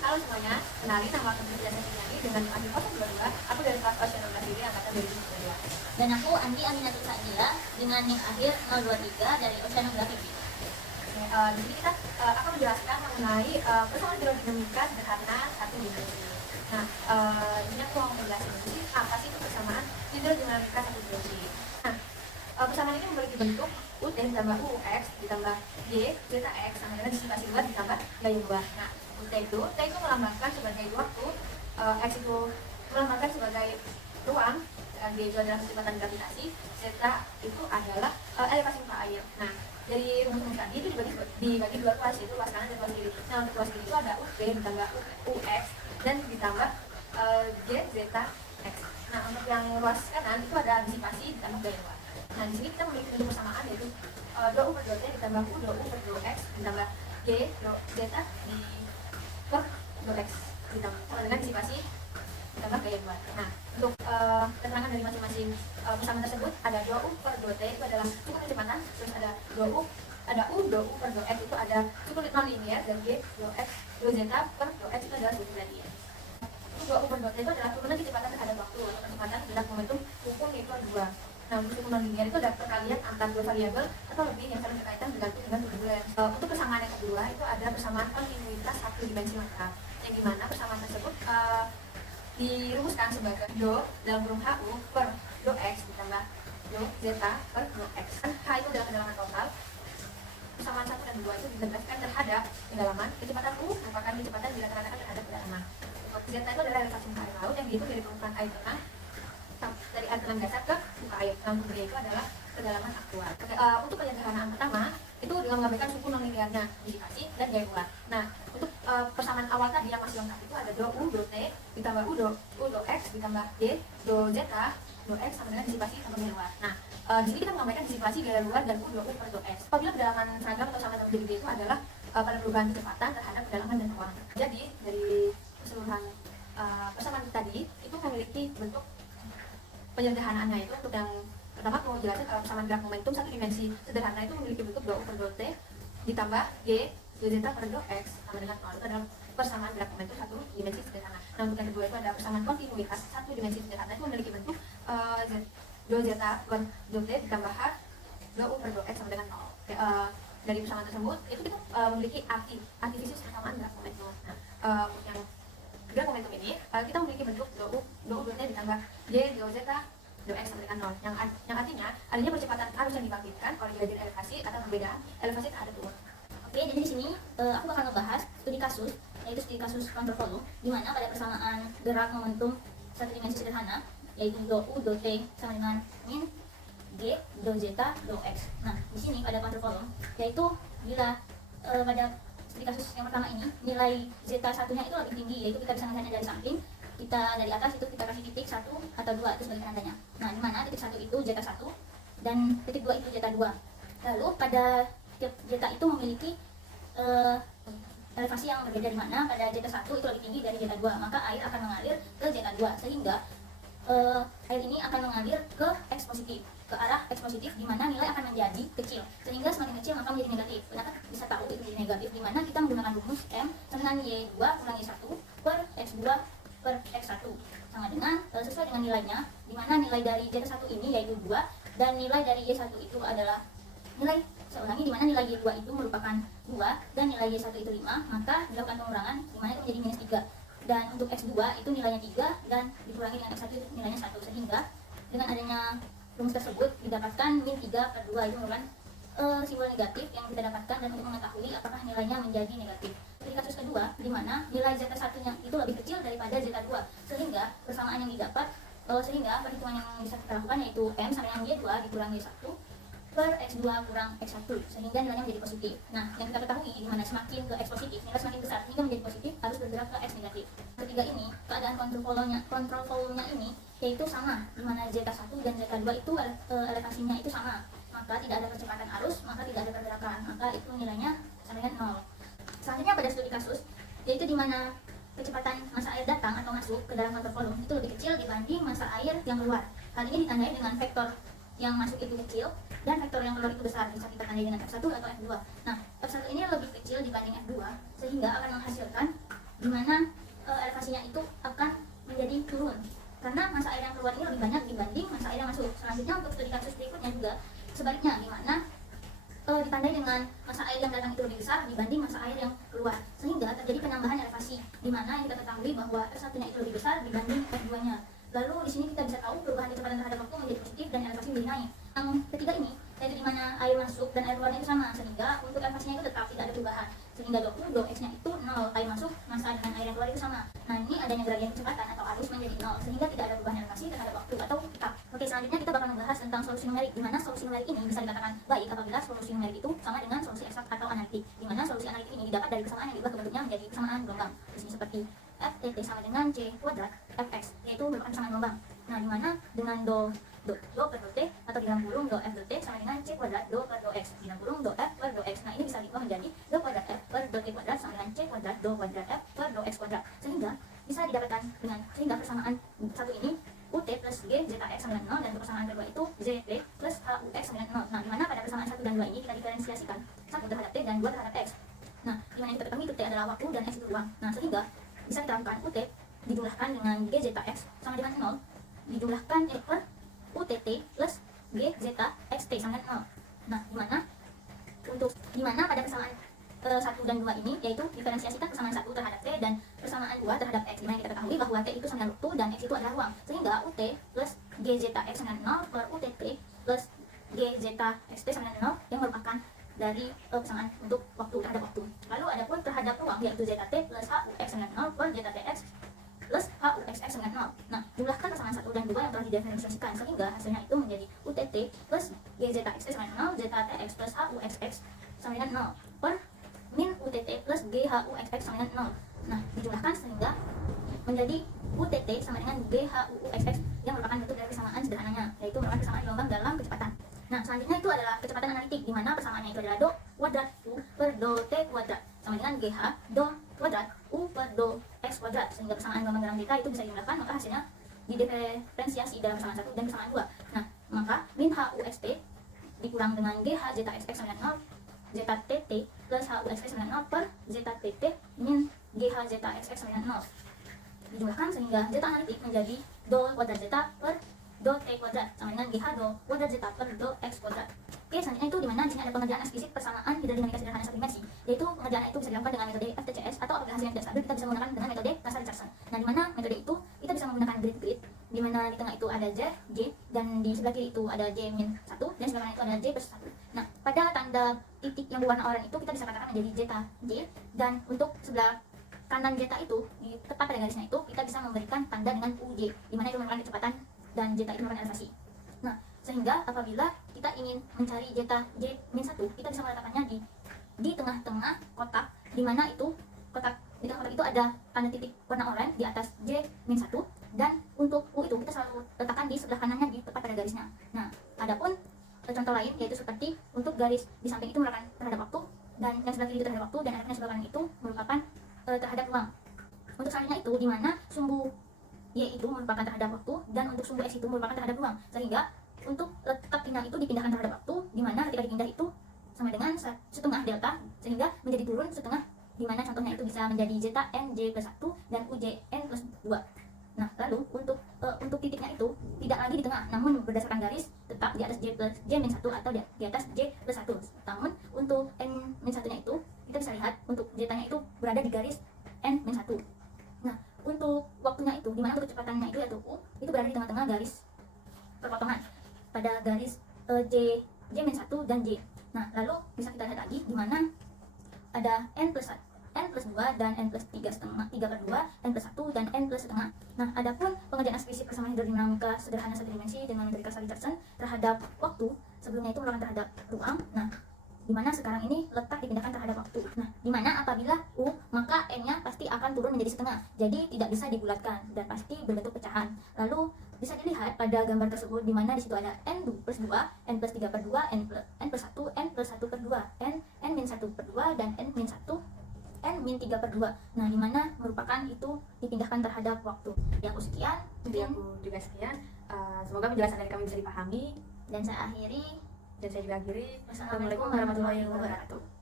Halo semuanya, kenalin nama aku Putri Setiani dengan NIM 022. Aku dari kelas Oceanografi angkatan 2022. Dan aku Andi Aminatul Sadila dengan NIM akhir 023 dari Oceanografi. Di sini kita akan menjelaskan mengenai persoalan hidrodinamika sederhana satu dimensi. Nah, ini aku mau menjelaskan ini apa sih itu persamaan hidrodinamika satu dimensi. Nah, persamaan ini memiliki bentuk U ditambah UX ditambah Y zeta X sama dengan disipasi luar ditambah gaya luar. Nah, T itu melambangkan sebagai waktu, X itu melambangkan sebagai ruang, G itu adalah kecepatan gravitasi, zeta itu adalah elevasi muka air. Nah, dari rumus tadi itu dibagi dua luas, yaitu luas kanan dan luas kiri. Nah, untuk luas kiri itu ada UV ditambah UX dan ditambah G zeta X. Nah, untuk yang luas kanan itu ada disipasi ditambah gaya luar. Nah, di sini kita memiliki bentuk persamaan yaitu 2U per 2T ditambah U 2U per 2X ditambah G zeta di per 2X ditambah sama dengan disipasi ditambah gaya luar. Nah, untuk keterangan dari masing-masing persamaan tersebut ada 2U per 2T itu adalah cukup kecepatan, terus ada 2U per 2X itu ada cukup non linear, dan G 2X 2 zeta per 2X itu adalah suku gradient. 2U per 2T itu adalah turunan kecepatan terhadap waktu atau kecepatan gerak momentum hukum yaitu 2. Nah, untuk suku non linear itu ada perkalian antar dua variabel atau lebih yang saling berkaitan bergantung dengan turbulens. Untuk persamaan yang kedua itu ada persamaan kontinuitas satu dimensi lengkap, yang dimana persamaan tersebut dirumuskan sebagai do dalam kurung HU per do X ditambah do zeta per do X. H itu adalah kedalaman total. Persamaan 1 dan 2 itu ditegaskan terhadap kedalaman. Kecepatan U merupakan kecepatan dirata-ratakan terhadap kedalaman. Zeta itu adalah elevasi muka air laut yang dihitung dari permukaan air tenang dari air tenang dasar ke muka air. Nah, untuk dia itu adalah kedalaman aktual. Oke, untuk penyederhanaan pertama itu dengan menggambarkan suku non linearnya disipasi dan gaya luar. Nah, untuk persamaan awal tadi yang masih lengkap itu ada do U do T ditambah U do X ditambah G do zeta do X sama dengan disipasi tambah gaya luar. Nah, di sini kita menggambarkan disipasi gaya luar dan U do U per do X. Apabila kedalaman seragam atau sama menjadi G itu adalah pada perubahan kecepatan terhadap kedalaman dan ruang. Jadi dari keseluruhan persamaan tadi itu memiliki bentuk penyederhanaannya. Itu untuk yang pertama aku mau jelasin kalau persamaan gerak momentum satu dimensi sederhana itu memiliki bentuk 2U per 2T ditambah G 2 zeta per 2X sama dengan 0. Itu adalah persamaan gerak momentum satu dimensi sederhana. Nah, untuk yang kedua itu ada persamaan kontinuitas satu dimensi sederhana itu memiliki bentuk 2 zeta per 2T ditambah H 2U per 2X sama dengan 0. Oke, dari persamaan tersebut itu kita memiliki arti fisis persamaan gerak momentum. Nah, untuk yang gerak momentum ini kita memiliki bentuk 2U 2T ditambah G 2 zeta 2X sama dengan 0, yang artinya adanya percepatan arus yang dibangkitkan oleh gradien elevasi atau perbedaan elevasi terhadap turun. Oke, jadi di sini aku bakal ngebahas studi kasus, yaitu studi kasus counter volume, di mana pada persamaan gerak momentum satu dimensi sederhana, yaitu do U do T sama dengan min G do zeta do X. Nah, di sini pada counter volume, yaitu bila pada studi kasus yang pertama ini nilai zeta satunya itu lebih tinggi, yaitu kita bisa melihatnya dari samping. Kita dari atas itu kita kasih titik 1 atau 2 itu sebagai tandanya. Nah, di mana titik 1 itu zeta 1 dan titik 2 itu zeta 2. Lalu pada tiap zeta itu memiliki elevasi yang berbeda, di mana pada zeta 1 itu lebih tinggi dari zeta 2, maka air akan mengalir ke zeta 2 sehingga air ini akan mengalir ke X positif, ke arah X positif, di mana nilai akan menjadi kecil, sehingga semakin kecil maka menjadi negatif. Kita bisa tahu itu menjadi negatif di mana kita menggunakan rumus M sama dengan Y2 kurangi 1 per X2 per X1 sama dengan sesuai dengan nilainya, di mana nilai dari Z1 ini yaitu 2 dan nilai dari Y1 itu adalah nilai, saya ulangi, di mana nilai Y2 itu merupakan 2 dan nilai Y1 itu 5, maka dilakukan pengurangan di mana itu menjadi minus 3. Dan untuk X2 itu nilainya 3 dan dikurangi dengan X1 itu nilainya 1, sehingga dengan adanya rumus tersebut didapatkan min 3 per 2 itu merupakan simbol negatif yang kita dapatkan, dan untuk mengetahui apakah nilainya menjadi negatif. Di kasus kedua, di mana nilai zeta satunya itu lebih kecil daripada zeta 2, sehingga persamaan yang didapat sehingga perhitungan yang bisa kita lakukan yaitu M sama dengan Y2 dikurangi 1 per X2 kurang X1 sehingga nilainya menjadi positif. Nah, yang kita ketahui di mana semakin ke X positif, nilai semakin besar sehingga menjadi positif harus bergerak ke X negatif. Ketiga ini, keadaan kontrol volumenya ini yaitu sama, di mana zeta 1 dan zeta 2 itu elevasinya itu sama, maka tidak ada percepatan arus, maka tidak ada pergerakan, maka itu nilainya sama dengan 0. Selanjutnya pada studi kasus, yaitu di mana kecepatan massa air datang atau masuk ke dalam counter volume itu lebih kecil dibanding massa air yang keluar. Hal ini ditandai dengan vektor yang masuk itu kecil dan vektor yang keluar itu besar, bisa kita tandai dengan F1 atau F2. Nah, F1 ini lebih kecil dibanding F2 sehingga akan menghasilkan di dimana elevasinya itu akan menjadi turun karena masa air yang keluar ini lebih banyak dibanding masa air yang masuk. Selanjutnya untuk studi kasus berikutnya juga sebaliknya, dimana ditandai dengan masa air yang datang itu lebih besar dibanding masa air yang keluar, sehingga terjadi penambahan elevasi, dimana kita ketahui bahwa F1-nya itu lebih besar dibanding F2-nya. Lalu di sini kita bisa tahu perubahan kecepatan terhadap waktu menjadi positif dan elevasi menjadi naik. Yang ketiga ini yaitu dimana air masuk dan air keluarnya itu sama, sehingga untuk elevasinya itu tetap tidak ada perubahan, sehingga dou x-nya itu 0, air masuk masa dengan air yang keluar itu sama. Nah, ini adanya gradien kecepatan atau arus menjadi 0, sehingga tidak ada perubahan elevasi terhadap waktu atau tetap. Oke, selanjutnya kita bakal membahas tentang solusi numerik, dimana solusi numerik ini bisa dikatakan baik apabila solusi numerik itu sama dengan solusi eksak atau analitik, dimana solusi analitik ini didapat dari persamaan yang diubah ke bentuknya menjadi persamaan gelombang. Di sini seperti FTT sama dengan C kuadrat Fx, yaitu merupakan persamaan gelombang. Nah, dimana dengan do per do t atau di dalam kurung do f do t sama dengan C kuadrat do per do x di dalam kurung do f per do x. Nah, ini bisa diubah menjadi do kuadrat f per do t kuadrat sama dengan C kuadrat do kuadrat f per do x kuadrat, sehingga bisa didapatkan dengan sehingga persamaan satu ini ut plus g zeta x sama dengan 0, dan untuk persamaan kedua itu zt plus hux sama dengan 0. Nah, dimana pada persamaan 1 dan 2 ini kita diferensiasikan 1 terhadap t dan 2 terhadap x. Nah, dimana kita ketahui itu t adalah waktu dan x itu ruang. Nah, sehingga bisa kita lakukan ut dijumlahkan dengan g zeta x sama dengan 0 dijumlahkan per utt plus g zeta xt sama dengan 0. Nah, dimana pada persamaan 1 dan 2 ini yaitu diferensiasikan persamaan 1 terhadap t dan persamaan 2 terhadap x, dimana kita ketahui bahwa t itu sama dengan waktu dan x itu adalah ruang, sehingga ut plus g zeta x sama dengan 0 per utt plus g zeta xt sama dengan 0 yang merupakan dari persamaan untuk waktu terhadap waktu. Lalu adapun terhadap ruang yaitu zeta t plus hux sama dengan 0 per zeta tx plus huxx sama dengan 0. Nah, jumlahkan persamaan 1 dan 2 yang telah didefinisikan, sehingga hasilnya itu menjadi utt plus g zeta xt sama dengan 0 zeta tx plus huxx sama dengan 0 per min utt plus g huxx sama dengan 0. Nah, dijumlahkan sehingga menjadi utt sama dengan g huxx yang merupakan bentuk dari persamaan sederhananya, yaitu merupakan persamaan gelombang dalam kecepatan. Nah, selanjutnya itu adalah kecepatan analitik, di mana persamaannya itu adalah do kuadrat u per do t kuadrat sama dengan gh do kuadrat u per do x kuadrat, sehingga persamaan gelombang dalam data itu bisa dijumlahkan, maka hasilnya didiferensiasi dalam persamaan 1 dan persamaan 2. Nah, maka min huxt dikurang dengan gh zeta xx sama dengan 0 zeta tt plus huxx sama dengan 0 per zeta tt min gh zeta xx sama dengan 0 dijumlahkan, sehingga zeta analitik menjadi do kuadrat zeta per do t kuadrat sama dengan gh do kuadrat zeta per do x kuadrat. Oke, selanjutnya itu dimana di sini ada pengerjaan eksplisit persamaan hidrodinamika sederhana satu dimensi, yaitu pengerjaan itu bisa dilakukan dengan metode FTCS, atau apabila hasilnya tidak stabil kita bisa menggunakan dengan metode Nassar-Richardson. Nah, dimana metode itu kita bisa menggunakan grid, dimana di tengah itu ada J, dan di sebelah kiri itu ada J-1, dan sebelah kanan itu ada J plus 1. Nah, pada tanda titik yang berwarna oranye itu kita bisa katakan menjadi zeta J, dan untuk sebelah kanan zeta itu tepat pada garisnya itu kita bisa memberikan tanda dengan UJ, dimana itu merupakan kecepatan dan zeta itu merupakan elevasi. Nah, sehingga apabila kita ingin mencari zeta J-1, kita bisa meletakkannya di tengah-tengah kotak, dimana itu di tengah kotak itu ada tanda titik warna oranye di atas J-1, dan untuk U itu kita selalu letakkan di sebelah kanannya di tepat pada garisnya. Nah, adapun contoh lain yaitu seperti untuk garis di samping itu merupakan terhadap waktu, dan yang sebelah kiri itu terhadap waktu, dan yang sebelah kanan itu merupakan terhadap ruang. Untuk selanjutnya itu dimana sumbu Y itu merupakan terhadap waktu, dan untuk sumbu X itu merupakan terhadap ruang, sehingga untuk letak pindah itu dipindahkan terhadap waktu, dimana ketika dipindah itu sama dengan setengah delta, sehingga menjadi turun setengah, dimana contohnya itu bisa menjadi zeta n j plus 1 dan uj n plus 2. Nah, lalu untuk titiknya itu tidak lagi di tengah, namun berdasarkan garis tetap di atas J-1 atau di atas J plus 1. Namun untuk N-1 nya itu kita bisa lihat untuk zeta-nya itu berada di garis N-1. Nah, untuk waktunya itu, dimana untuk kecepatannya itu yaitu U, itu berada di tengah-tengah garis perpotongan pada garis J-1 dan J. Nah, lalu bisa kita lihat lagi dimana ada N plus 2 dan N plus 3 per 2, N plus 1 dan N plus setengah. Nah, adapun pengerjaan eksplisit persamaan hidrodinamika sederhana satu dimensi dengan metode Nassar-Richardson terhadap waktu, sebelumnya itu merupakan terhadap ruang. Nah, dimana sekarang ini letak dipindahkan terhadap waktu. Nah, dimana apabila U, maka N-nya pasti akan turun menjadi setengah, jadi tidak bisa dibulatkan dan pasti berbentuk pecahan. Lalu bisa dilihat pada gambar tersebut, dimana di situ ada N plus 2, N plus 3 per 2, N plus 1, N plus 1 per 2, N min 1 per 2, dan N min 1, N min 3 per 2. Nah, dimana merupakan itu dipindahkan terhadap waktu. Yang sekian, Jadi aku juga sekian. Semoga penjelasan dari kami bisa dipahami. dan saya akhiri. Dan saya juga akhiri. Wassalamualaikum warahmatullahi wabarakatuh.